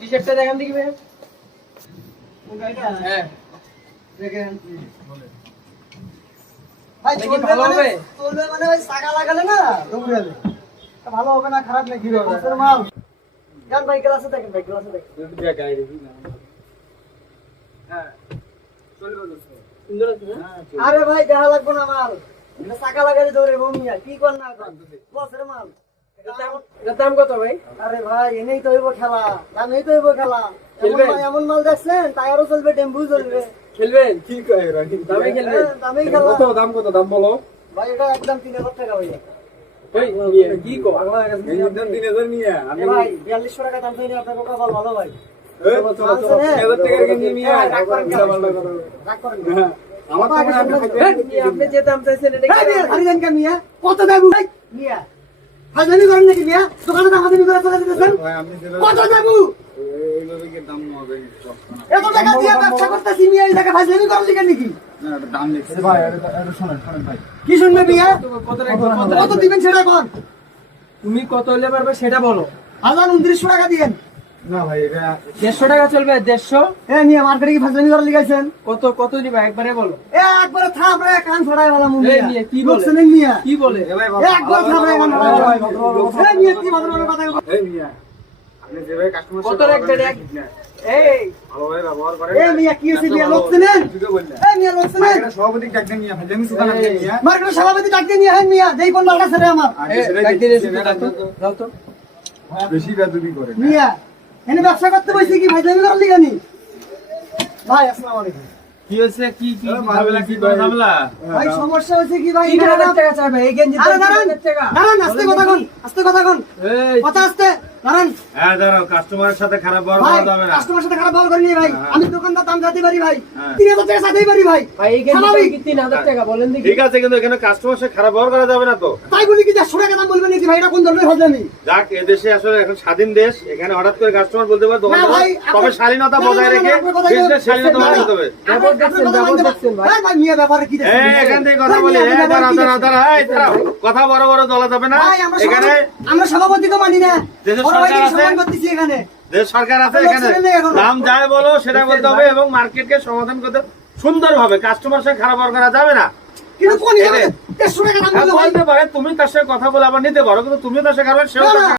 টি-শার্টটা দেখান দেখি ভাই। হ্যাঁ। ভাই চলবে ভালো মানে- হবে? চলবে মানে ওই চাকা লাগালে না দৌড়ে তা ভালো হবে না খারাপ নাকি বছর মাল যান ভাই ক্লাসে দেখেন ভাই ক্লাসে দেখেন। আছে না। আরে ভাই দেখা লাগবে না মাল চাকা লাগালে দৌড়ে বমিয়া কি কর না কর। বছর মাল। দাম- কত ভাই? আরে ভাই এনেই তো হইব খেলা। দামেই তো হইব খেলা। এমন মাল- দেখছেন? টায়ারও চলবে টেম্পু চলবে। খেলবেন? কি কয় দামে খেলবেন হ্যাঁ, দামেই খেলা। কত? দাম কত? দাম বলো। ভাই এটা একদম তিন হাজার টাকা ভাই। কি কো হয়ে একদম তিন হাজার নিয়ে। ভাই বিয়াল্লিশশো টাকা দাম আপনার ভালো ভাই। কিনে আপনি যে দাম চাইছেন কি মিয়া, মিয়া? কত দেবো মিয়া, হাজানি করেন নাকি মিয়া? দোকানে তো হাজানি করে চলে যেতেছেন? ভাই, আপনি যেটা- কত দেবো? এইভাবে কি দাম নেওয়া যায়? এত টাকা দিয়ে ব্যবসা করতেছি মিয়া, এই টাকা হাজানি করেন লিখে নাকি? না, এটা দাম দেখছি। কি শুনবে মিয়া? কত? দিবেন সেটা কর। তুমি কত হলে পারবে সেটা বলো হাজার উনত্রিশশো টাকা দিয়েন। না ভাই, এটা দেড়শো টাকা চলবে দেড়শো এ মিয়া, মার্কেটে কি ফাজলামি করে লিখাইছেন? কত কত নিবা একবারে বলো এ একবারে থাম কান ছড়ায় ভালো মুখ এই মিয়া। মিয়া, কি বলে? চেনেন মিয়া? কি বলে এ ভাই, একবার থাম কান ছড়ায় এ মিয়া, কি ভালো ভালো কথা বল- মিয়া, আপনি যেভাবে customer কত রাখবেন এক করেন, ঠিক না? ব্যবহার করেন। এ মিয়া, কি হয়েছে মিয়া, লোক চেনেন? এ মিয়া, লোক চেনেন? মার্কেটের সভাপতি ডাকতেন মিয়া, ভাই, আমি সুতান মিয়া। মার্কেটের সভাপতি ডাক দিয়ে নিয়ে মিয়া, যেই কোন মালটা ছেড়ে আমার। দাও তো, বেশি বেয়াদবি করে মিয়া এনে ব্যবসা করতে বসে কি ভাই? জানি করলি ভাই আসসালামু আলাইকুম। কি হয়েছে? কি কি এ, ঝামেলা কি ঝামেলা? ভাই সমস্যা হয়েছে কি ভাই? টাকা চাই ভাই এই গেঞ্জি আরে দাঁড়ান। দাঁড়ান আস্তে কথা কোন আস্তে কথা কোন এই। কথা আস্তে দাঁড়ান। হ্যাঁ, দাঁড়াও, কাস্টমারের সাথে খারাপ ব্যবহার করা যাবে না। কাস্টমার সাথে খারাপ ব্যবহার করিনি ভাই। হ্যাঁ। আমি দোকানদার দাম যাতে পারি ভাই। হ্যাঁ। তিন হাজার টাকা সাথেই পারি ভাই। ভাই এই কি তিন হাজার টাকা বলেন দেখি। ঠিক আছে কিন্তু এখানে কাস্টমার সাথে খারাপ ব্যবহার করা যাবে না তো। তাই বলি কি দেড়শো টাকা দাম বলবেন নাকি ভাই? এটা কোন ধরনের হজমি যাক এদেশে আসলে এখন স্বাধীন দেশ এখানে হঠাৎ করে কাস্টমার বলতে পারে তবে না, বজায় রেখে কথা বিজনেস শালীনতা না, না, বজায় রাখতে হবে। ব্যবহার দেখছেন, ব্যবহার দেখছেন ভাই। ভাই ব্যাপারে কি এই, এখান থেকে কথা বলি এই, এই, দাঁড়াও। বড় বড় দলা যাবে না। এখানে সভাপতি- আমরা সভাপতিকে মানি না। সরকার আছে। এখানে। সরকার আছে। দাম যায় বলো সেটা বলতে হবে এবং মার্কেটকে সমাধান করতে কাস্টমার সাথে খারাপ করা যাবে না। হ্যাঁ, তুমি তার সাথে কথা বলে আবার নিতে পারো কিন্তু তুমি তার সাথে খারাপ সেও